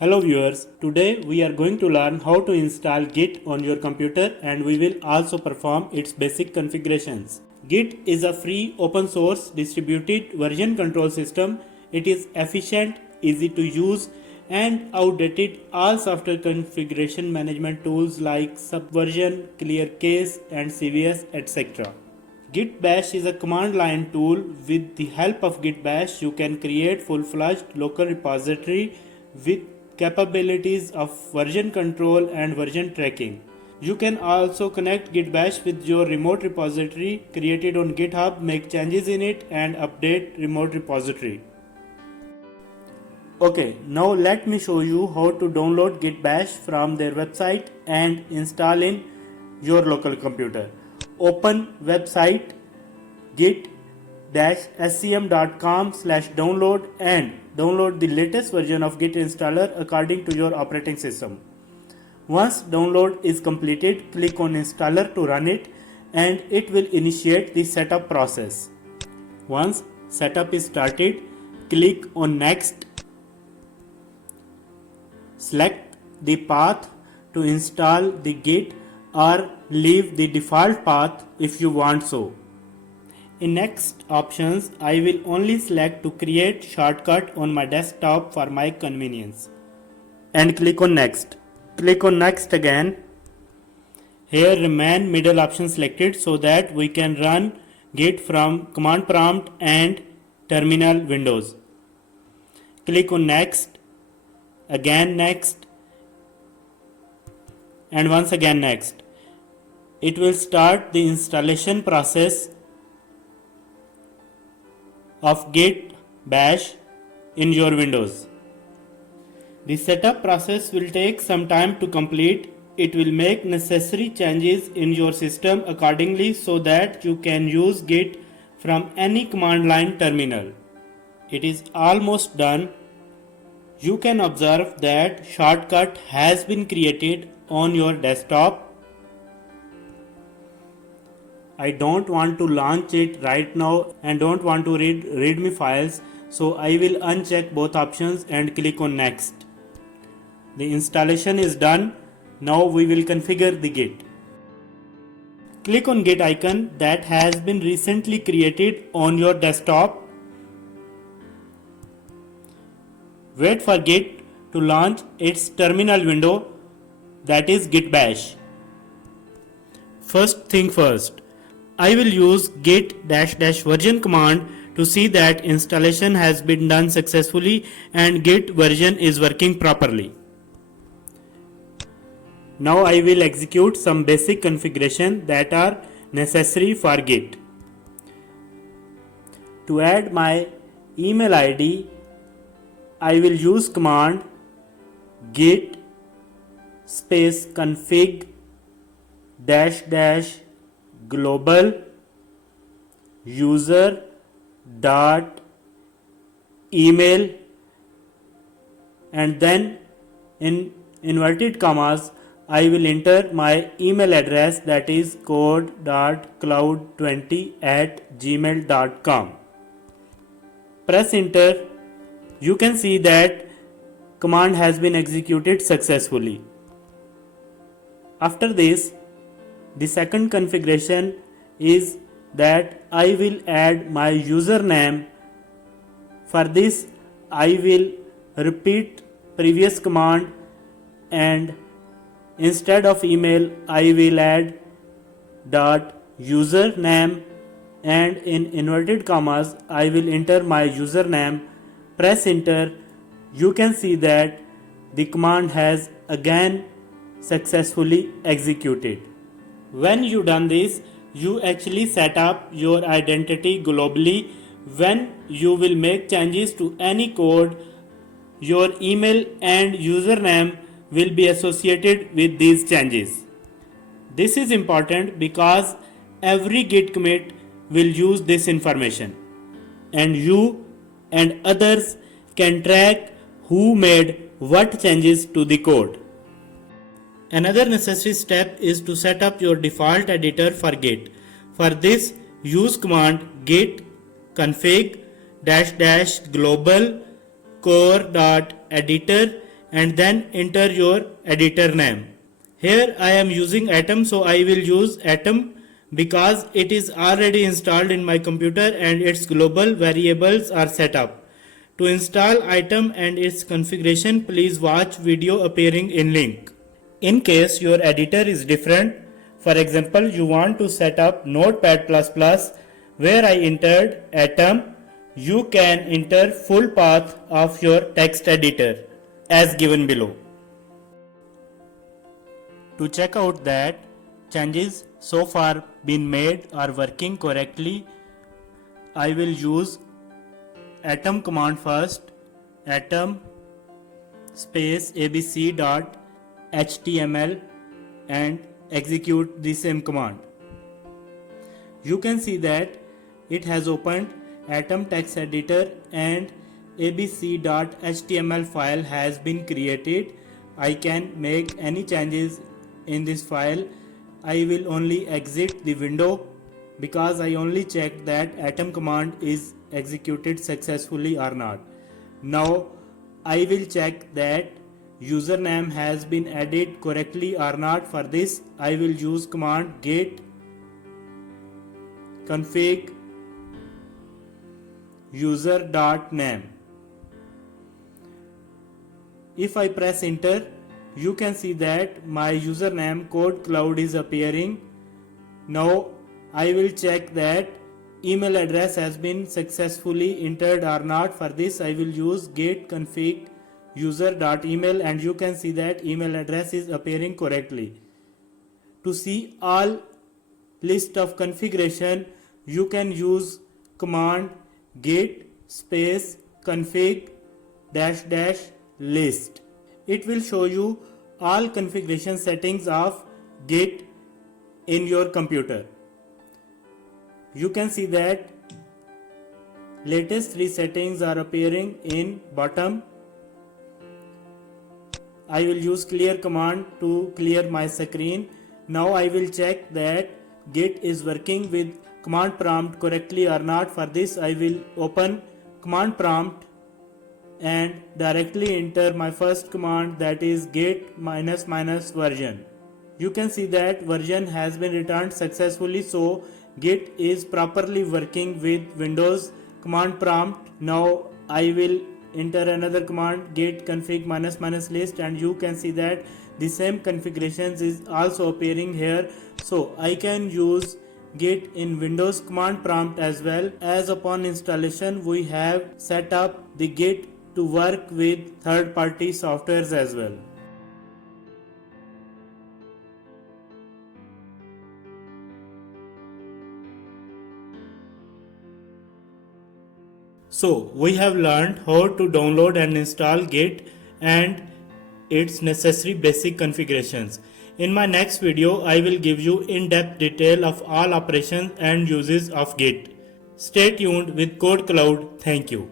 Hello viewers, today we are going to learn how to install Git on your computer and we will also perform its basic configurations. Git is a free open source distributed version control system. It is efficient, easy to use and outdated all software configuration management tools like Subversion, ClearCase and CVS etc. Git Bash is a command line tool. With the help of Git Bash, you can create full-fledged local repository with capabilities of version control and version tracking. You can also connect Git Bash with your remote repository created on GitHub, make changes in it and update remote repository. Okay, now let me show you how to download Git Bash from their website and install in your local computer. Open website git-scm.com/download and download the latest version of Git installer according to your operating system. Once download is completed, click on installer to run it and it will initiate the setup process. Once setup is started, click on next. Select the path to install the Git or leave the default path if you want so. In next options, I will only select to create shortcut on my desktop for my convenience. And click on next. Click on next again. Here remain middle option selected so that we can run Git from command prompt and terminal windows. Click on next. Again next. And once again next. It will start the installation process of Git Bash in your Windows. The setup process will take some time to complete. It will make necessary changes in your system accordingly so that you can use Git from any command line terminal. It is almost done. You can observe that shortcut has been created on your desktop. I don't want to launch it right now and don't want to read readme files, so I will uncheck both options and click on next. The installation is done. Now we will configure the Git. Click on Git icon that has been recently created on your desktop. Wait for Git to launch its terminal window, that is Git Bash. First thing first, I will use git-version command to see that installation has been done successfully and Git version is working properly. Now I will execute some basic configuration that are necessary for Git. To add my email ID, I will use command git space config --global user dot email and then in inverted commas I will enter my email address, that is code.cloud20@gmail.com. Press enter. You can see that command has been executed successfully. After this, the second configuration is that I will add my username. For this, I will repeat previous command and instead of email, I will add .username and in inverted commas, I will enter my username. Press enter. You can see that the command has again successfully executed. When you done this, you actually set up your identity globally. When you will make changes to any code, your email and username will be associated with these changes. This is important because every Git commit will use this information and you and others can track who made what changes to the code. Another necessary step is to set up your default editor for Git. For this, use command git config --global core.editor and then enter your editor name. Here I am using Atom, so I will use Atom because it is already installed in my computer and its global variables are set up. To install Atom and its configuration, please watch video appearing in link. In case your editor is different, for example you want to set up Notepad++ where I entered Atom, you can enter full path of your text editor as given below. To check out that changes so far been made are working correctly, I will use Atom command first. Atom space abc.html and execute the same command. You can see that it has opened Atom text editor and abc.html file has been created. I can make any changes in this file. I will only exit the window because I only checked that Atom command is executed successfully or not. Now I will check that username has been added correctly or not. For this I will use command git config user.name. If I press enter, you can see that my username code cloud is appearing. Now I will check that email address has been successfully entered or not. For this I will use git config user.email and you can see that email address is appearing correctly. To see all list of configuration, you can use command git space config -- list. It will show you all configuration settings of Git in your computer. You can see that latest 3 settings are appearing in bottom. I will use clear command to clear my screen. Now I will check that Git is working with command prompt correctly or not. For this I will open command prompt and directly enter my first command, that is git -- version. You can see that version has been returned successfully, so Git is properly working with Windows command prompt. Now I will enter another command git config -- list and you can see that the same configurations is also appearing here. So I can use Git in Windows command prompt as well, as upon installation we have set up the Git to work with third-party softwares as well. So we have learned how to download and install Git and its necessary basic configurations. In my next video, I will give you in-depth detail of all operations and uses of Git. Stay tuned with Code Cloud. Thank you.